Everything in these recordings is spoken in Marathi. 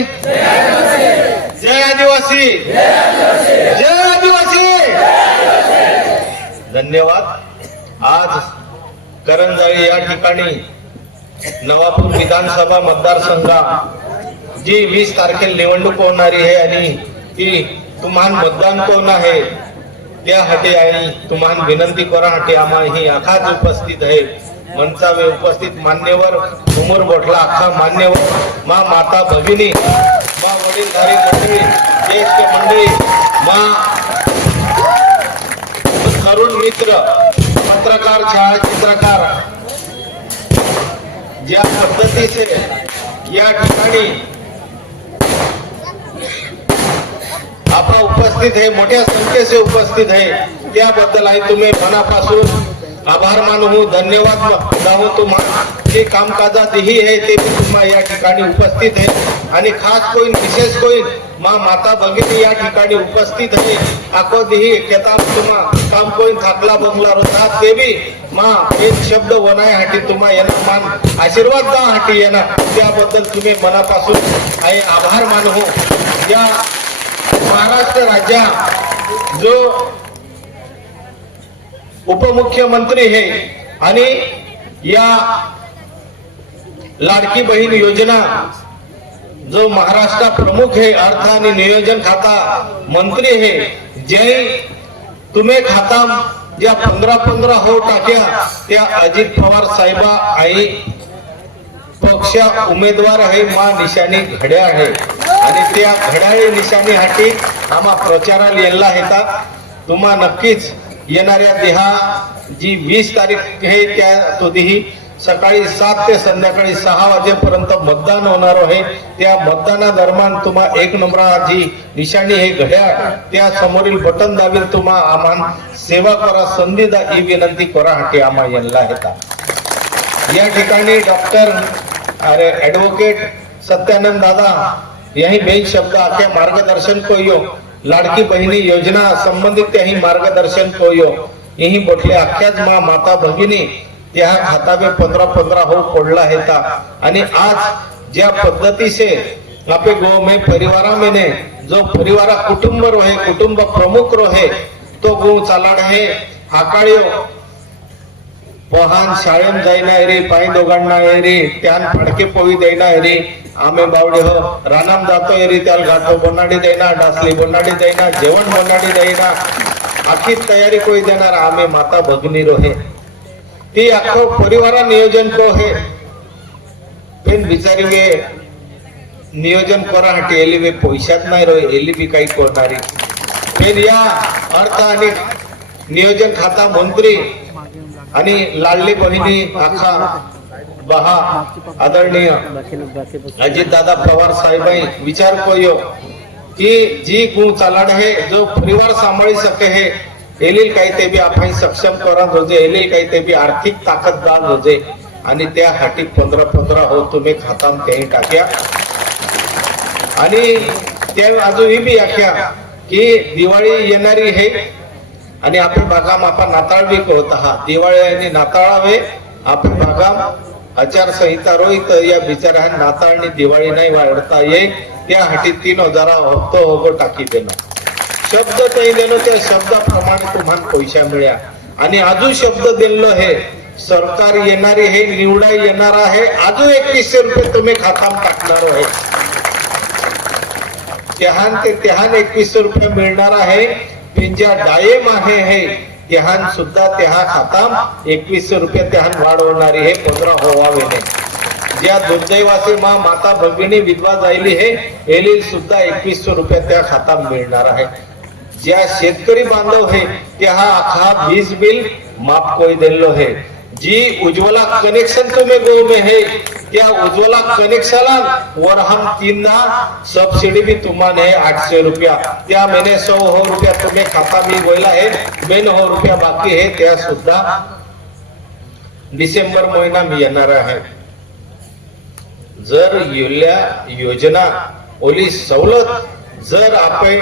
आदिवासी। जय आदिवासी। जय आदिवासी। धन्यवाद. आज करंजाळी या ठिकाणी नवापूर विधानसभा मतदारसंघा जी वीस तारखेला निवडणूक होणारी आहे आणि ती तुम्हाला मतदान कोण आहे त्यासाठी आणि तुम्हाला विनंती करासाठी आम्हाला ही आखात उपस्थित आहे मंचावे उपस्थित मान्यवर उमर बोटला अख्खा मान्यवर मा माता भगिनी मा वडीलधारी मंडळी ज्येष्ठ मंडळी मा तरुण मित्र पत्रकार छायाचित्रकार ज्या पद्धतीचे या ठिकाणी आपण उपस्थित आहे मोठ्या संख्येचे उपस्थित आहे त्याबद्दल आहे तुम्ही मनापासून आभार मानू धन्यवाद जाऊ तुम्हाला जे कामकाजात ही आहे ते तुम्हा या ठिकाणी उपस्थित आहे. आणि खास कोण विशेष कोण मा माता भगिनी या ठिकाणी उपस्थित आहे. आको ही केता तुम्हा काम कोण थाकला बंगला होता ते बी मा एक शब्द वनाय हाटी तुम्हा येणार मान आशीर्वाद द्यासाठी येणार. त्याबद्दल तुम्ही मनापासून आहे आभार मानू. या महाराष्ट्र राज्या जो उपमुख्यमंत्री हे आणि या लाडकी बहीण योजना जो महाराष्ट्र प्रमुख है अर्थ आणि नियोजन खाता मंत्री हे जय तुम्ही खाता ज्या पंधरा पंधरा हो टाक्या त्या अजित पवार साहेबा आई पक्ष उमेदवार आहे मा निशाणी घड्या आहे आणि त्या घड्याळी निशाणीसाठी आम्हा प्रचाराला यायला येतात तुम्हा नक्कीच येणाऱ्या देहा जी वीस तारीख आहे त्या तोही सकाळी सात ते संध्याकाळी सहा वाजेपर्यंत मतदान होणार आहे. त्या मतदानादरम्यान तुम्हा एक नंबर जी निशाणी हे घड्याळ त्या समोरील बटन दाबील तुम्हा आम्हा सेवा करा संधी दा ही विनंती करासाठी आम्हा यांना येतात या ठिकाणी डॉक्टर अरे ऍडव्होकेट सत्यानंद दादा यही बेन शब्द आख्या मार्गदर्शन को यो लाडकी बहिणी योजना संबंधित त्याही मार्गदर्शन को यो यही बोटले अख्याच मा माता भगिनी त्या खाताबे पंधरा पंधरा हो पडला हेता. आणि आज ज्या पद्धती से आपे गो में परिवारा में ने जो परिवारा कुटुंब रोहे कुटुंब प्रमुख रोहे तो गो चालाड हे आकाळ्यो पोहान शाळेम जायना रे पाय दोघांना रे त्यान फडके पोवी देना रे आमे बावडे हो रानाम जातो रे त्याल गाठो बोनाडी देना डासली बोनाडी देना जेवण बोनाडी देना आखी तयारी कोई देणार आमे माता भगिनी रोहे. ती अख्खो परिवारा नियोजन को हे. फिर बिचारी वे नियोजन हटी एली वे पैशात नाही रो एली बी काही करणारी. फेर या अर्थ आणि नियोजन खाता मंत्री आणि लाडली बहिणी आखा बहा आदरणीय अजित दादा पवार साहेब विचार कोयो की जी गुण चालाड है जो परिवार सांभाळी सके है एलील काही ते बी आपण सक्षम करत होते एलील काही ते बी आर्थिक ताकददार होते आणि त्या हाटी पंधरा पंधरा हो तुम्ही खाताम त्याही टाक्या. आणि त्या अजूनही बी आख्या की दिवाळी येणारी हे आणि आपण बागाम आपण नाताळ बी आहात. दिवाळी आणि नाताळावे आपण बागाम आचारसंहिता रोहित या बिचाऱ्या नाताळनी दिवाळी नाही वाढता ये हाटी तीन हजारा हप्तो होगो टाकी देणं. शब्द काही देणं त्या शब्दाप्रमाणे तुम्हाला पैसा मिळ्या. आणि अजून शब्द दिलो हे सरकार येणारे हे निवडा येणार आहे. अजून एकवीसशे रुपये तुम्ही खाताम टाकणार आहे. तेहान ते तेहान एकवीसशे रुपये मिळणार आहे. पिंजा डायम आहे हे त्याहान सुद्धा त्या खाताम एकवीसशे रुपये त्याहान वाढवणारी हे पंधरा होवावे नाही. ज्या दुर्दैवाचे मा माता भगिनी विधवा जायली हे एलील सुद्धा एकवीसशे रुपये त्या खाताम मिळणार आहे. ज्या शेतकरी बांधव हे त्या हा वीज बिल माफ कोई दिलो है. जी उज्ज्वला कनेक्शन तुम्ही गो में है त्या उज्ज्वला कनेक्शनला वर हम तीन सबसिडी भी तुम्हाला है आठशे रुपया. त्या महिने सौ हो रुपया तुम्ही खाता मी गोयला है मेन हो रुपया बाकी है त्या सुद्धा डिसेंबर महिना मी येणार आहे जर युल्या योजना ओली सवलत जर आपण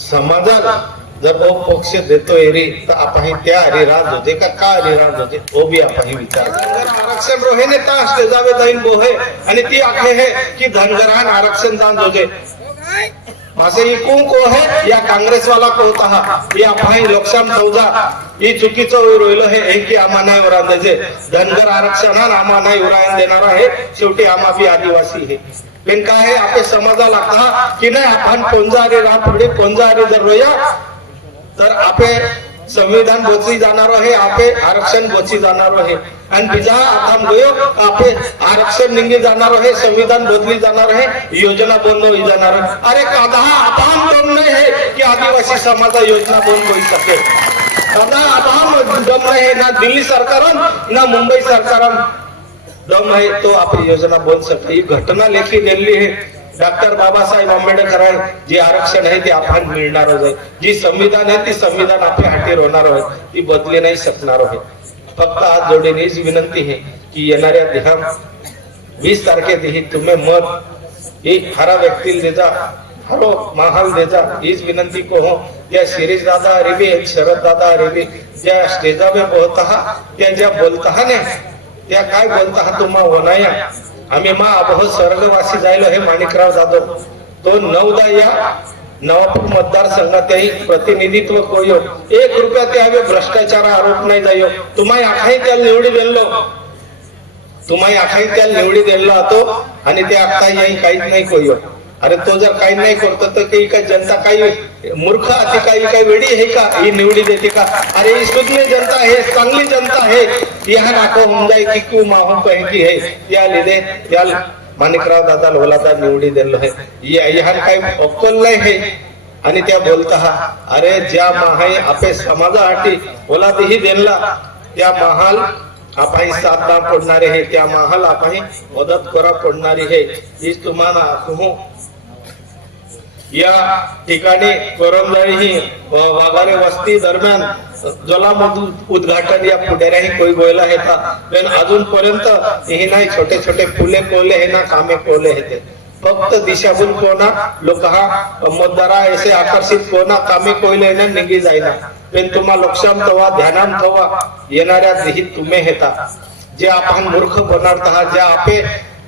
समाजाला जर ओ पक्ष देतो एरी तर आपण त्या हरिराज होते का का हरिराज होते ओ भी आपण विचार आरक्षण रोहे ने असते जावे जाईन बोहे आणि ती आखे हे की धनगरान आरक्षण दान दोजे माझे एकूण को है या काँग्रेस वाला को होता हा या आपण लोकशाम चौदा ही चुकीचं रोहिलो हे की आम्हा नाही उरान द्यायचे धनगर आरक्षणान आम्हा नाही उरायन देणार आहे शेवटी आम्हा बी आदिवासी हे. पण काय आहे आपले समाजा लागता की नाही आपण कोणजा अरे राह पुढे अरे जर रोया तर आपे संविधान बोचली जाणार आहे आपे आरक्षण बोचली जाणार आहे. आणि बिजा आता आपे आरक्षण निघली जाणार आहे संविधान बोचली जाणार आहे योजना बंद होई जाणार अरे कदा आता जमणे की आदिवासी समाजा योजना बंद होई शकेल कदा आता जमणे हे ना दिल्ली सरकार ना मुंबई सरकार दम आहे तो आपली योजना बोल सकते. ही घटना लेखी गेली आहे डॉक्टर बाबासाहेब आंबेडकर जे आरक्षण आहे ते आपण मिळणार आहे. जी संविधान आहे ती संविधान आपल्या हाती होणार आहे. ती बदली नाही शकणार आहे. फक्त आज जोडीने विनंती आहे की येणाऱ्या देहा वीस तारखेतही तुम्ही मत एक हरा व्यक्ती देजा हरो महाल देजा हीच विनंती को हो त्या शिरीष दादा रेबी शरद दादा रेबी ज्या स्टेजावर बोलता त्या ज्या बोलता ने त्या काय बोलता तुम्हा होनाया आम्ही मा अबह स्वर्गवासी जायलो हे माणिकराव जाधव. तो नवदा या नवापूर मतदारसंघातही प्रतिनिधित्व कोयो एक रुपया ते हवे भ्रष्टाचार आरोप नाही जायो तुम्हाला आखाई त्याला निवडी दिलो तुम्हाला आखाई त्या निवडी दिला होतो आणि ते आता याही काहीच नाही कोयो अरे तो जर काही नाही करतो तर काही काय जनता काही मूर्ख अति काही काही वेळी हे का? ही निवडी देते का? अरे ही सुज्ञ जनता आहे चांगली जनता आहे. यहाँ नाको होऊन जाय की क्यों माहू पहिली की है? त्या लिदे त्या माणिकराव दादा लोलादा निवडी दिलो आहे या- काय काही अक्कल नाही है. आणि त्या बोलता हा अरे ज्या महाई आपे समाजासाठी ओलादही देणला त्या महाल आपण साधना पडणारे हे. त्या महाल आपण मदत करा पडणारी हे. ही तुम्हाला तुम्ही या ठिकाणी करंजाळी ही वाघारे वस्ती दरम्यान जलामधून उद्घाटन या पुढाऱ्याही कोई गोयला हे पण अजूनपर्यंत हे नाही छोटे छोटे फुले कोले हे ना कामे कोले हे फक्त दिशाभूल कोणा लोक हा मतदारा असे आकर्षित कोणा कामे कोयले ना निघी जाईना. पण तुम्हा लक्षात तवा ध्यानाम तवा येणाऱ्या ही तुम्ही हेता. जे आपण मूर्ख बनाडत आहात जे आपे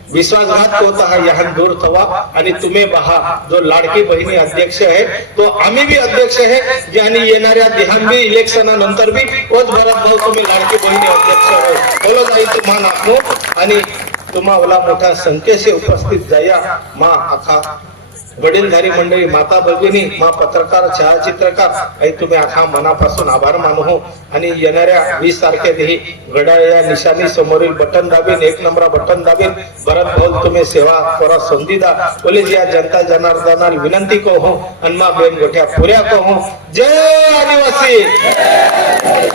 विश्वासघात होता हा यहां दूर थवा आणि तुम्ही बहा जो लाडकी बहिणी अध्यक्ष आहे तो आम्ही बी अध्यक्ष आहे ज्यांनी आणि येणाऱ्या देहांबी इलेक्शनानंतर बी तोच भरत भाऊ तुम्ही लाडकी बहिणी अध्यक्ष आहे बोलो जाई तुम्हा नको आणि तुम्हाला मोठ्या संख्येशी उपस्थित जाया मा आखा. वडीलधारी मंडळी माता भगिनी मा पत्रकार छायाचित्रकार आणि तुम्ही आखा मनापासून आभार मानू हो. आणि येणाऱ्या वीस तारखेतही घड्याळ या निशाणी समोरील बटन दाबीन एक नंबर बटन दाबीन भरत भाऊ तुम्ही सेवा करा संधी दा पोलीस या जनता जनार्दनाला विनंती को हो. आणि बेन गोठ्या पुऱ्या को हो. जय आदिवासी!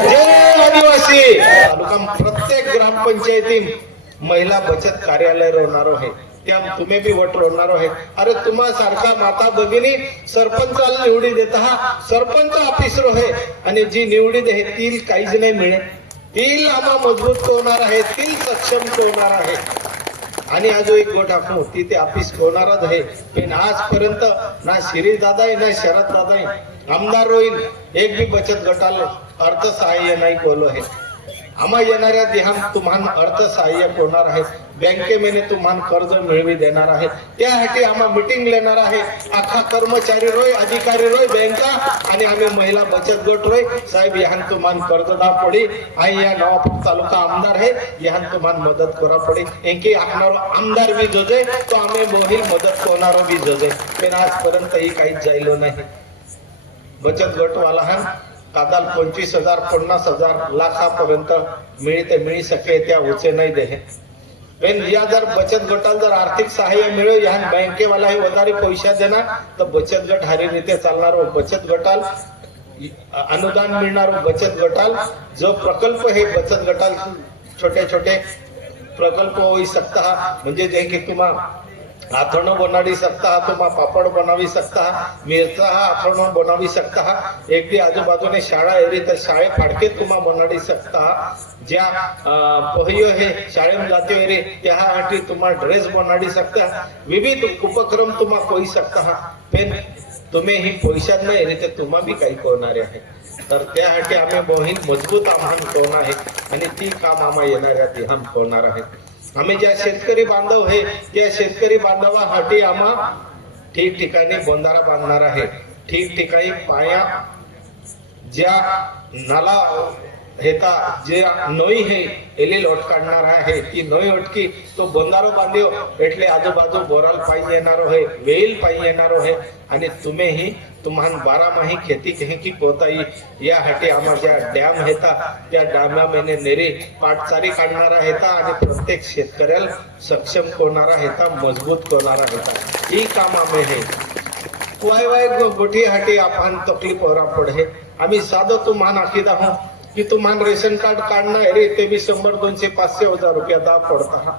जय आदिवासी! तालुका प्रत्येक ग्रामपंचायतीत महिला बचत कार्यालय राहणार आहे. त्या तुम्ही बी वट रोडणार आहे. अरे तुम्हा सारखा माता भगिनी सरपंचाला निवडी देत हा सरपंच ऑफिसर आहे. आणि जी निवडी दे तील काहीच नाही मिळत. तील आम्हा मजबूत होणार आहे. तील सक्षम होणार आहे. आणि अजून एक गोट आपण तिथे ऑफिस होणारच आहे. पण आजपर्यंत ना शिरीष दादा आहे ना शरद दादा आहे. आमदार होईल. एक बी बचत गटाला अर्थसहाय्य नाही कोलो आहे. आम्हा येणाऱ्या देहात तुम्हाला अर्थसहाय्य होणार आहे. बँकेमेने तुम्हाला कर्ज मिळवी देणार आहे त्यासाठी आम्हा मिटिंग लेणार आहे. आखा कर्मचारी रोय अधिकारी रोय बँका आणि आम्ही महिला बचत गट रोय. साहेब यान तुम्हाला कर्जदा पडी. आई या नवापूर तालुका आमदार आहे. यान तुम्हाला मदत करा पडी. एकी आखणार आमदार बी जजे तो आम्ही मोहील मदत करणार बी जजे. पण आजपर्यंत ही काहीच जायलो नाही. बचत गटवाला हा कादाल पंचवीस हजार पन्नास हजार लाखापर्यंत मिळते मिळी सके त्या उचे नाही दे पण या जर बचत गटाला जर आर्थिक सहाय्य मिळेल या बँकेवाला हे वधारे पैसा देणार तर बचत गट हरी रीते चालणार बचत गटाल अनुदान मिळणार बचत गटाल. जो प्रकल्प हे बचत गटाल छोटे छोटे प्रकल्प होई सकता म्हणजे जे की तुम्हाला आथणं बनावी શકતા तुम्हा पापड बनावी सकता मिरचा हा आथणं बनावी सकता एक बी आजूबाजूने शाळा एरी तर शाळे फाडके तुम्हा बनावी सकता. ज्या अं, पहियो हे शाळेत जाते एरी त्यासाठी तुम्हा ड्रेस बनावी सकता. विविध उपक्रम तुम्हा कोई सकता. पेन तुम्ही ही पैशात नाही रे ते तुम्हा बी काही करणारे आहे. तर त्यासाठी आम्ही मोहीम मजबूत आव्हान कोण आहे. आणि ती काम आम्हा येणाऱ्या दिहान कोणार आहे. आम्ही ज्या शेतकरी बांधव आहे त्या शेतकरी बांधवासाठी आम्हा ठिकठिकाणी बंधारा बांधणार आहे ठिकठिकाणी पाया ज्या नाला हेता જે નોઈ હે એલે લોટ કાઢનાર હે ती નોઈ અટકી તો બંધારો બાંધ્યો એટલે આજુબાજુ બોરાલ પાઈ येणारो है वेल पाई येणारो है आणि तुम्हीही तुम्हाला बारामाही खेती कहीं पोताई. यासाठी आम्हा ज्या डॅम हेता त्या डॅमामध्ये नेरे पाटचारी काढणारा हेता आणि प्रत्येक शेतकऱ्याला सक्षम करणारा हेता मजबूत करणारा हेता. ही काम आम्ही हे. वाय वाय गोठी हाटी आपण तकलीफ वरा पडे आम्ही साधं तुम्हाला आखीत आहो की तुम्हाला रेशन कार्ड काढणं रे ते बी शंभर दोनशे पाचशे हजार रुपया दा पडता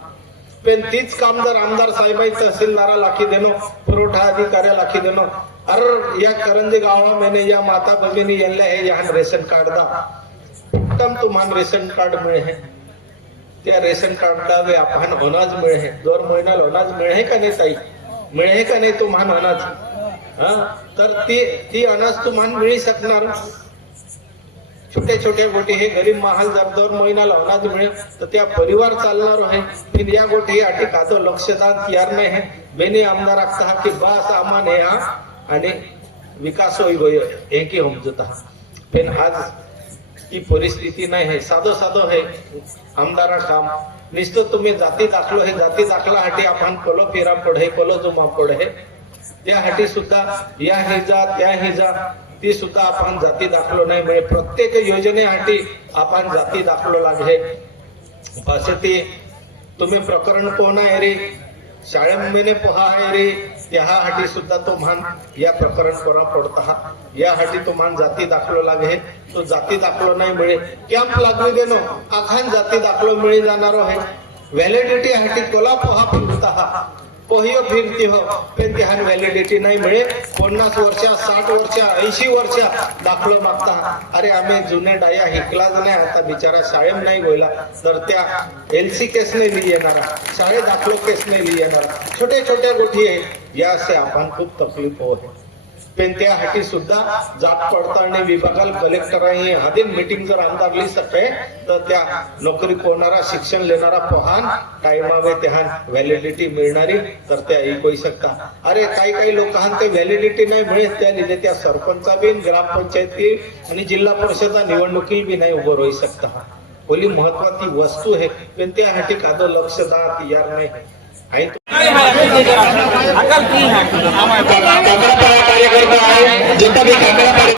पण तीच काम जर आमदार साहेबाई तहसीलदारा लाखी देणं पुरवठा अधिकाऱ्या लाखी देणं अर या करंजी गावा मैंने या माता भगिनी यांना हे यहाँ रेशन कार्ड दा. उत्तम तुम्हाला रेशन कार्ड मिळे है. त्या रेशन कार्डला वे आपण अनाज मिळे है. दर महिन्याला अनाज मिळे का नाही ताई मिळे का नाही तुम्हाला अनाज? हा? तर ती ती अनाज तुम्हाला मिळू शकणार. छोटे छोटे गोटी हे गरीब महाल जर दर महिन्याला अनाज मिळेल तर त्या परिवार चालणार आहे. पण या गोटी अटी कादो लक्षदान तयार नाही है. बेनी आमदार हा की बस आमान हे हा? आणि विकास होई होय हे की समजत हा पण आज ती परिस्थिती नाही आहे. साधो साधो है आमदारा काम. नुसतं तुम्ही जाती दाखलो हे जाती दाखलासाठी आपण कोलो फेरा पडे कलो जुमा पडे त्यासाठी सुद्धा या हिजा त्या हिजा ती सुद्धा आपण जाती दाखलो नाही. म्हणजे प्रत्येक योजनेसाठी आपण जाती दाखलो लागे. असं ते तुम्ही प्रकरण पोहणं आहे रे? शाळे पोहा आहे रे. त्यासाठी सुद्धा तो मान या प्रकरण कोणा पडता यासाठी तुम्हाला जाती दाखलो लागे तो जाती दाखलो नाही मिळे. कॅम्प लागू देणो आखान जाती दाखलो मिळे जाणार आहे व्हॅलिडिटी हाटी कोला पोहा फिरता पोहियो फिरती हो. पण व्हॅलिडिटी नाही मिळे. पन्नास वर्षा साठ वर्षा ऐंशी वर्षा दाखलो मागता अरे आम्ही जुने डाया हिकलाच नाही. आता बिचारा शाळेत नाही होईला तर त्या एलसी केस नाही लिही येणारा शाळे दाखलो केस नाही लिही येणारा छोट्या छोट्या गोष्टी आहे. या असे आपण खूप तकलीफ होत पण त्यासाठी सुद्धा जात पडताळणी विभागाला कलेक्टरांनी आधी मीटिंग जर अंधार लिहि सकते तर त्या नोकरी कोणारा शिक्षण लेणारा पहान टायमावे त्याहान व्हॅलिडिटी मिळणारी तर त्या ऐकू शकता. अरे काही काही लोकांना ते व्हॅलिडिटी नाही मिळत त्या लिहिले त्या सरपंचा बिन ग्रामपंचायती आणि जिल्हा परिषदा निवडणुकी बी नाही उभं राहू शकता. बोली महत्वाची वस्तू आहे पण त्यासाठी कादो लक्ष दात तयार नाही. आणि कार्यकर्ता